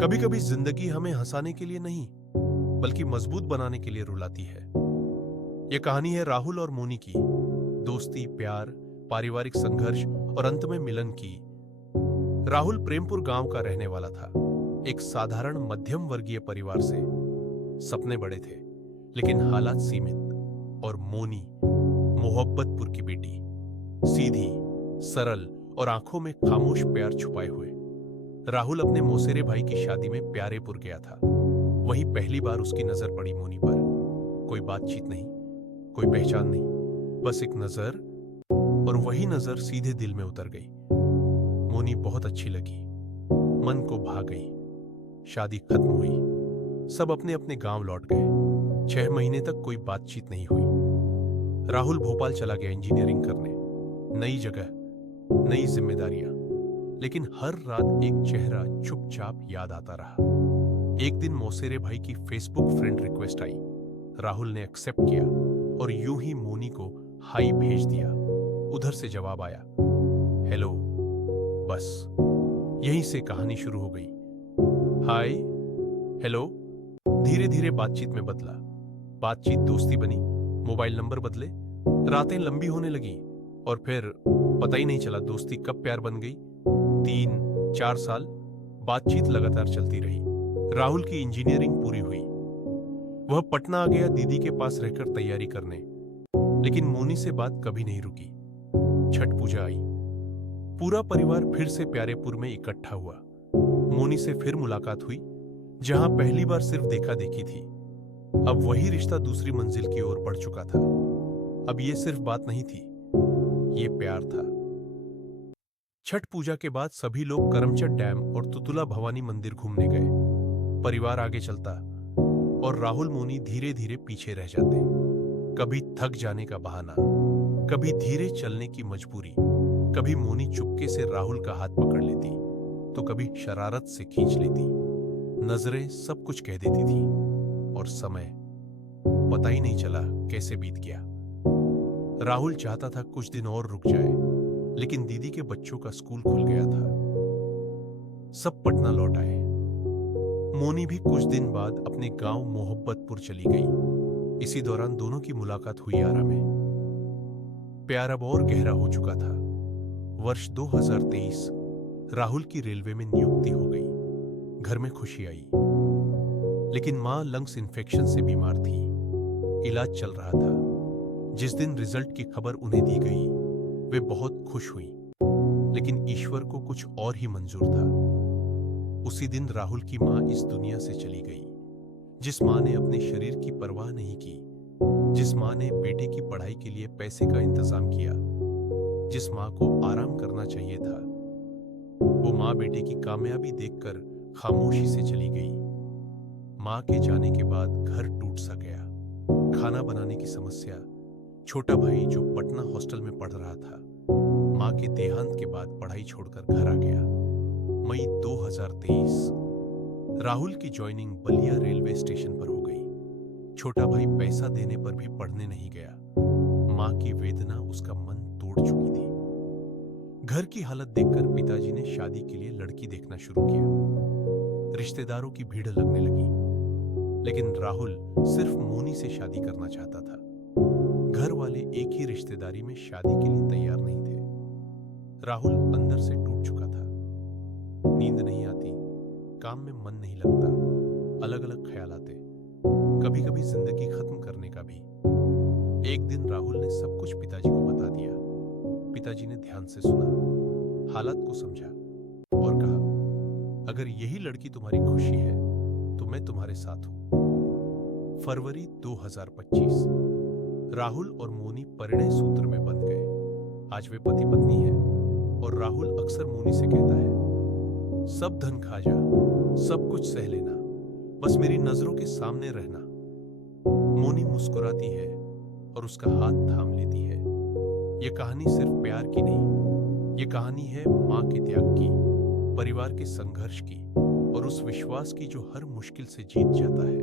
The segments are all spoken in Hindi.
कभी कभी जिंदगी हमें हंसाने के लिए नहीं बल्कि मजबूत बनाने के लिए रुलाती है। यह कहानी है राहुल और मोनी की, दोस्ती, प्यार, पारिवारिक संघर्ष और अंत में मिलन की। राहुल प्रेमपुर गांव का रहने वाला था, एक साधारण मध्यम वर्गीय परिवार से। सपने बड़े थे लेकिन हालात सीमित। और मोनी मोहब्बतपुर की बेटी, सीधी, सरल और आंखों में खामोश प्यार छुपाए हुए। राहुल अपने मौसेरे भाई की शादी में प्यारेपुर गया था। वहीं पहली बार उसकी नजर पड़ी मोनी पर। कोई बातचीत नहीं, कोई पहचान नहीं, बस एक नजर, और वही नजर सीधे दिल में उतर गई। मोनी बहुत अच्छी लगी, मन को भा गई। शादी खत्म हुई, सब अपने अपने गांव लौट गए। 6 महीने तक कोई बातचीत नहीं हुई। राहुल भोपाल चला गया इंजीनियरिंग करने। नई जगह, नई जिम्मेदारियां, लेकिन हर रात एक चेहरा चुपचाप याद आता रहा। एक दिन मौसेरे भाई की फेसबुक फ्रेंड रिक्वेस्ट आई। राहुल ने एक्सेप्ट किया और यूं ही मोनी को हाई भेज दिया। उधर से जवाब आया, हेलो। बस यहीं से कहानी शुरू हो गई। हाय, हेलो धीरे धीरे बातचीत में बदला। बातचीत दोस्ती बनी, मोबाइल नंबर बदले, रातें लंबी होने लगी और फिर पता ही नहीं चला दोस्ती कब प्यार बन गई। 3-4 साल बातचीत लगातार चलती रही। राहुल की इंजीनियरिंग पूरी हुई, वह पटना आ गया दीदी के पास रहकर तैयारी करने। लेकिन मोनी से बात कभी नहीं रुकी। छठ पूजा आई, पूरा परिवार फिर से प्यारेपुर में इकट्ठा हुआ। मोनी से फिर मुलाकात हुई, जहां पहली बार सिर्फ देखा देखी थी। अब वही रिश्ता दूसरी मंजिल की ओर बढ़ चुका था। अब यह सिर्फ बात नहीं थी, ये प्यार था। छठ पूजा के बाद सभी लोग करमचट डैम और तुतुला भवानी मंदिर घूमने गए। परिवार आगे चलता और राहुल मोनी धीरे धीरे पीछे रह जाते। कभी थक जाने का बहाना, कभी धीरे चलने की मजबूरी, कभी मोनी चुपके से राहुल का हाथ पकड़ लेती तो कभी शरारत से खींच लेती। नजरें सब कुछ कह देती थी और समय पता ही नहीं चला कैसे बीत गया। राहुल चाहता था कुछ दिन और रुक जाए, लेकिन दीदी के बच्चों का स्कूल खुल गया था। सब पटना लौट आए। मोनी भी कुछ दिन बाद अपने गांव मोहब्बतपुर चली गई। इसी दौरान दोनों की मुलाकात हुई आरा में। प्यार अब और गहरा हो चुका था। वर्ष 2023, राहुल की रेलवे में नियुक्ति हो गई। घर में खुशी आई, लेकिन मां लंग्स इन्फेक्शन से बीमार थी। इलाज चल रहा था। जिस दिन रिजल्ट की खबर उन्हें दी गई, वे बहुत खुश हुई, लेकिन ईश्वर को कुछ और ही मंजूर था। उसी दिन राहुल की मां इस दुनिया से चली गई। जिस मां ने अपने शरीर की परवाह नहीं की, जिस मां ने बेटे की पढ़ाई के लिए पैसे का इंतजाम किया, जिस मां को आराम करना चाहिए था, वो मां बेटे की कामयाबी देखकर खामोशी से चली गई। मां के जाने के बाद घर टूट सा गया। खाना बनाने की समस्या, छोटा भाई जो पटना हॉस्टल में पढ़ रहा था, मां के देहांत के बाद पढ़ाई छोड़कर घर आ गया। मई 2023, राहुल की ज्वाइनिंग बलिया रेलवे स्टेशन पर हो गई। छोटा भाई पैसा देने पर भी पढ़ने नहीं गया। मां की वेदना उसका मन तोड़ चुकी थी। घर की हालत देखकर पिताजी ने शादी के लिए लड़की देखना शुरू किया। रिश्तेदारों की भीड़ लगने लगी, लेकिन राहुल सिर्फ मोनी से शादी करना चाहता था। घर वाले एक ही रिश्तेदारी में शादी के लिए तैयार नहीं थे। राहुल अंदर से टूट चुका था। नींद नहीं आती, काम में मन नहीं लगता, अलग अलग ख्याल आते, कभी कभी जिंदगी खत्म करने का भी। एक दिन राहुल ने सब कुछ पिताजी को बता दिया। पिताजी ने ध्यान से सुना, हालात को समझा और कहा, अगर यही लड़की तुम्हारी खुशी है तो मैं तुम्हारे साथ हूं। फरवरी 2025, राहुल और मोनी परिणय सूत्र में बंध गए। आज वे पति पत्नी हैं और राहुल अक्सर मोनी से कहता है, सब धन खा जा, सब कुछ सह लेना, बस मेरी नजरों के सामने रहना। मोनी मुस्कुराती है और उसका हाथ थाम लेती है। यह कहानी सिर्फ प्यार की नहीं, यह कहानी है मां के त्याग की, परिवार के संघर्ष की और उस विश्वास की जो हर मुश्किल से जीत जाता है।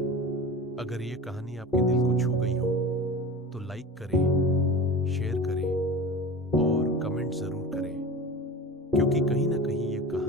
अगर यह कहानी आपके दिल को छू गई हो तो लाइक करें, शेयर करें और कमेंट जरूर करें, क्योंकि कहीं ना कहीं यह कहानी